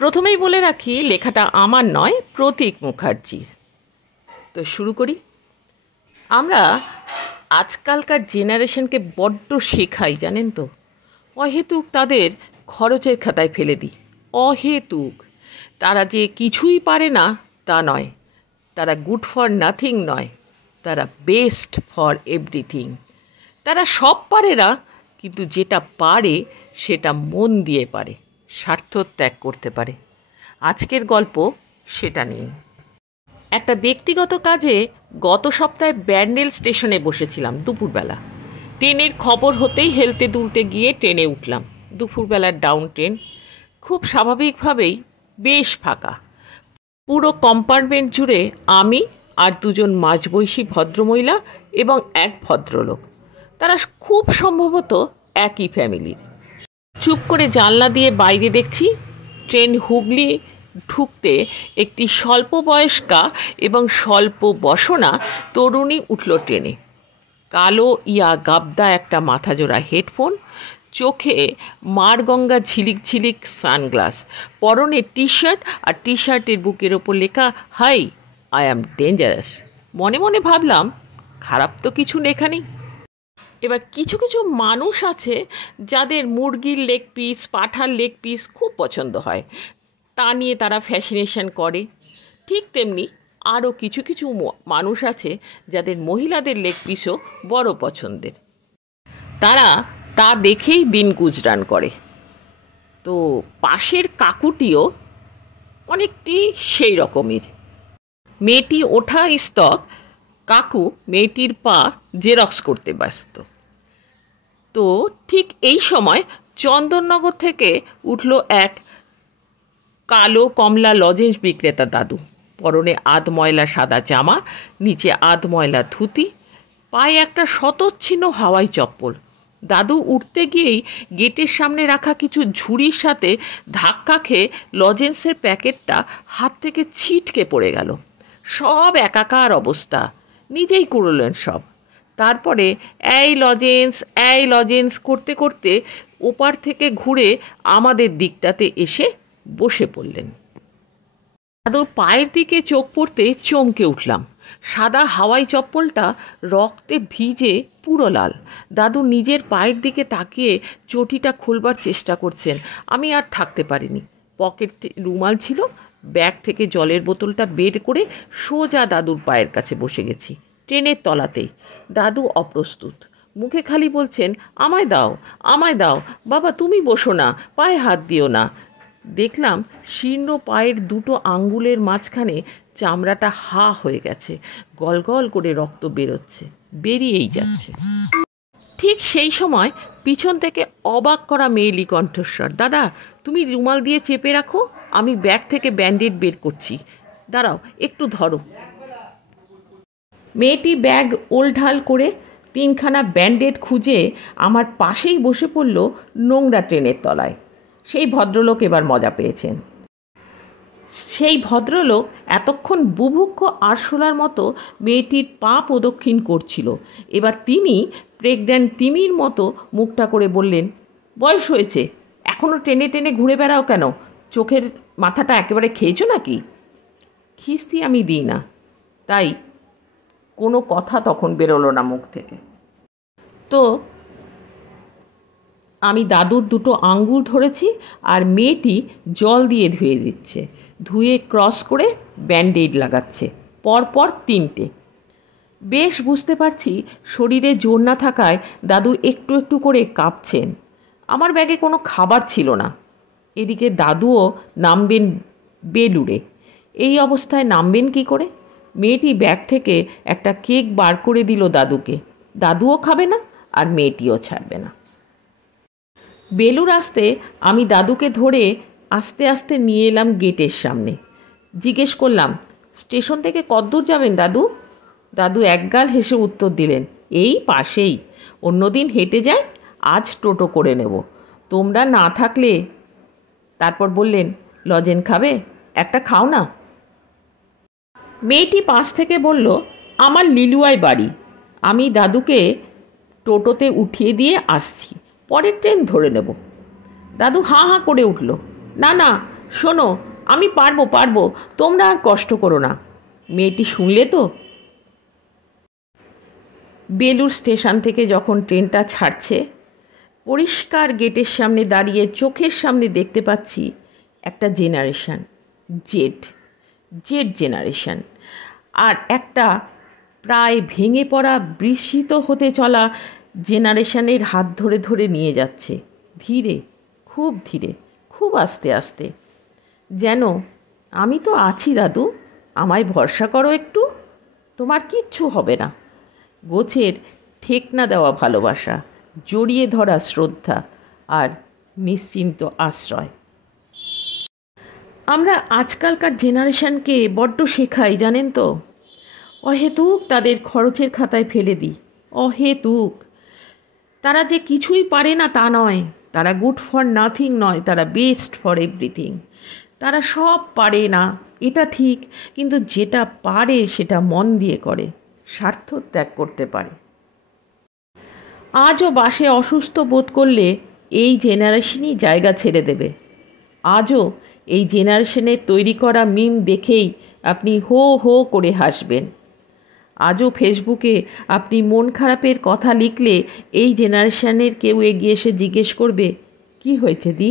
প্রথমেই বলে রাখি, লেখাটা আমার নয়, প্রতীক মুখার্জির। তো শুরু করি। আমরা আজকালকার জেনারেশনকে বড্ড শেখাই, জানেন তো। অহেতুক তাদের খরচের খাতায় ফেলে দিই। অহেতুক। তারা যে কিছুই পারে না তা নয়, তারা গুড ফর নাথিং নয়, তারা বেস্ট ফর এভরিথিং। তারা সব পারে না, কিন্তু যেটা পারে সেটা মন দিয়ে পারে, স্বার্থ ত্যাগ করতে পারে। আজকের গল্প সেটা নিয়ে। একটা ব্যক্তিগত কাজে গত সপ্তাহে ব্যান্ডেল স্টেশনে বসেছিলাম দুপুরবেলা। ট্রেনের খবর হতেই হেলতে দুলতে গিয়ে ট্রেনে উঠলাম। দুপুরবেলার ডাউন ট্রেন। খুব স্বাভাবিকভাবেই বেশ ফাঁকা। পুরো কম্পার্টমেন্ট জুড়ে আমি আর দুজন মাঝবয়সী ভদ্রমহিলা এবং এক ভদ্রলোক। তারা খুব সম্ভবত একই ফ্যামিলির। চুপ করে জানলা দিয়ে বাইরে দেখছি ট্রেন হুগলি ঢুকতে একটি স্বল্প বয়স্কা এবং স্বল্প বসনা তরুণী উঠল ট্রেনে। কালো গাবদা একটা মাথাজোড়া হেডফোন, চোখে মারগঙ্গা ঝিলিক ঝিলিক সানগ্লাস, পরনে টি শার্ট, আর টি শার্টের বুকের ওপর লেখা হাই আই অ্যাম ডেঞ্জারাস। মনে মনে ভাবলাম, খারাপ তো কিছু লেখা নেই। এবার কিছু কিছু মানুষ আছে যাদের মুরগির লেগ পিস, পাঁঠার লেগ পিস খুব পছন্দ হয়, তা নিয়ে তারা ফ্যাসিনেশন করে। ঠিক তেমনি আরও কিছু কিছু মানুষ আছে যাদের মহিলাদের লেগ পিসও বড় পছন্দের। তারা তা দেখেই দিন গুজরান করে। তো পাশের কাকুটিও অনেকটি সেই রকমের। মেয়েটি ওঠা স্তক, কাকু মেয়েটির পা জেরক্স করতে ব্যস্ত। তো ঠিক এই সময় চন্দননগর থেকে উঠল এক কালো কমলা লজেন্স বিক্রেতা দাদু। পরনে আধ ময়লা সাদা জামা, নিচে আধ ময়লা ধুতি, পায়ে একটা শতচ্ছিন্ন হাওয়াই চপ্পল। দাদু উঠতে গিয়েই গেটের সামনে রাখা কিছু ঝুড়ির সাথে ধাক্কা খেয়ে লজেন্সের প্যাকেটটা হাত থেকে ছিটকে পড়ে গেল। সব একাকার অবস্থা। নিজেই কুড়লেন সব। তারপরে এই লজেন্স করতে করতে ওপার থেকে ঘুরে আমাদের দিকটাতে এসে বসে পড়লেন। দাদুর পায়ের দিকে চোখ পড়তে চমকে উঠলাম। সাদা হাওয়াই চপ্পলটা রক্তে ভিজে পুরো লাল। দাদু নিজের পায়ের দিকে তাকিয়ে চটিটা খুলবার চেষ্টা করছেন। আমি আর থাকতে পারিনি। পকেটে রুমাল ছিল, ব্যাগ থেকে জলের বোতলটা বের করে সোজা দাদুর পায়ের কাছে বসে গেছি, ট্রেনের তলাতেই। দাদু অপ্রস্তুত, মুখে খালি বলছেন, আমায় দাও, আমায় দাও, বাবা তুমি বসো না, পায়ে হাত দিও না। দেখলাম শীর্ণ পায়ের দুটো আঙ্গুলের মাঝখানে চামড়াটা হা হয়ে গেছে, গলগল করে রক্ত বেরোচ্ছে, বেরিয়েই যাচ্ছে। ঠিক সেই সময় পিছন থেকে অবাক করা মেয়েলি কণ্ঠস্বর, দাদা তুমি রুমাল দিয়ে চেপে রাখো, আমি ব্যাগ থেকে ব্যান্ডেড বের করছি, দাঁড়াও একটু ধরো। মেয়েটি ব্যাগ ওলঢাল করে তিনখানা ব্যান্ডেড খুঁজে আমার পাশেই বসে পড়ল নোংরা ট্রেনের তলায়। সেই ভদ্রলোক এবার মজা পেয়েছেন। সেই ভদ্রলোক এতক্ষণ বুভুক্ষ আরশোলার মতো মেয়েটির পা প্রদক্ষিণ করছিল। এবার তিনি প্রেগন্যান্ট তিমির মতো মুখটা করে বললেন, বয়স হয়েছে, এখনও টেনে টেনে ঘুরে বেড়াও কেন? চোখের মাথাটা একেবারে খেয়েছো নাকি? খিস্তি আমি দিই না, তাই কোনো কথা তখন বেরোলো না মুখ থেকে। তো আমি দাদুর দুটো আঙ্গুল ধরেছি, আর মেয়েটি জল দিয়ে ধুয়ে দিচ্ছে, ধুয়ে ক্রস করে ব্যান্ডেড লাগাচ্ছে, পরপর তিনটে। বেশ বুঝতে পারছি শরীরে জোর না থাকায় দাদু একটু একটু করে কাঁপছেন। আমার ব্যাগে কোনো খাবার ছিল না। এদিকে দাদুও নামবেন বেলুড়ে। এই অবস্থায় নামবেন কি করে? মেয়েটি ব্যাগ থেকে একটা কেক বার করে দিল দাদুকে। দাদুও খাবে না, আর মেয়েটিও ছাড়বে না। বেলুড় আসতে আমি দাদুকে ধরে আস্তে আস্তে নিয়ে এলাম গেটের সামনে। জিজ্ঞেস করলাম, স্টেশন থেকে কতদূর যাবেন দাদু? দাদু একগাল হেসে উত্তর দিলেন, এই পাশেই, অন্যদিন হেঁটে যাই, আজ টোটো করে নেব, তোমরা না থাকলে। তারপর বললেন, লজেন খাবে? একটা খাও না। মেয়েটি পাশ থেকে বলল, আমার লিলুয়ায় বাড়ি, আমি দাদুকে টোটোতে উঠিয়ে দিয়ে আসছি, পরের ট্রেন ধরে নেব। দাদু হাঁ হাঁ করে উঠল, না না, শোনো, আমি পারবো, তোমরা আর কষ্ট করো না। মেয়েটি শুনলে তো? বেলুড় স্টেশন থেকে যখন ট্রেনটা ছাড়ছে, পরিষ্কার গেটের সামনে দাঁড়িয়ে চোখের সামনে দেখতে পাচ্ছি একটা জেনারেশন, জেড জেড জেনারেশন, আর একটা প্রায় ভেঙে পড়া বিস্মিত হতে চলা জেনারেশনের হাত ধরে ধরে নিয়ে যাচ্ছে, ধীরে, খুব আস্তে আস্তে, যেন আমি তো আছি দাদু, আমায় ভরসা করো একটু, তোমার কিচ্ছু হবে না। গোছের ঠেকনা দেওয়া ভালোবাসা, জড়িয়ে ধরা শ্রদ্ধা আর নিশ্চিন্ত আশ্রয়। আমরা আজকালকার জেনারেশনকে বড্ড শেখাই জানেন তো, অহেতুক তাদের খরচের খাতায় ফেলে দিই, অহেতুক। তারা যে কিছুই পারে না তা নয়, তারা গুড ফর নাথিং নয়, তারা বেস্ট ফর এভরিথিং। তারা সব পারে না এটা ঠিক, কিন্তু যেটা পারে সেটা মন দিয়ে করে, স্বার্থ ত্যাগ করতে পারে। আজও বাসে অসুস্থ বোধ করলে এই জেনারেশনই জায়গা ছেড়ে দেবে। আজও এই জেনারেশনের তৈরি করা মিম দেখেই আপনি হো হো করে হাসবেন। আজও ফেসবুকে আপনি মন খারাপের কথা লিখলে এই জেনারেশনের কেউ এগিয়ে এসে জিজ্ঞেস করবে, কি হয়েছে দি?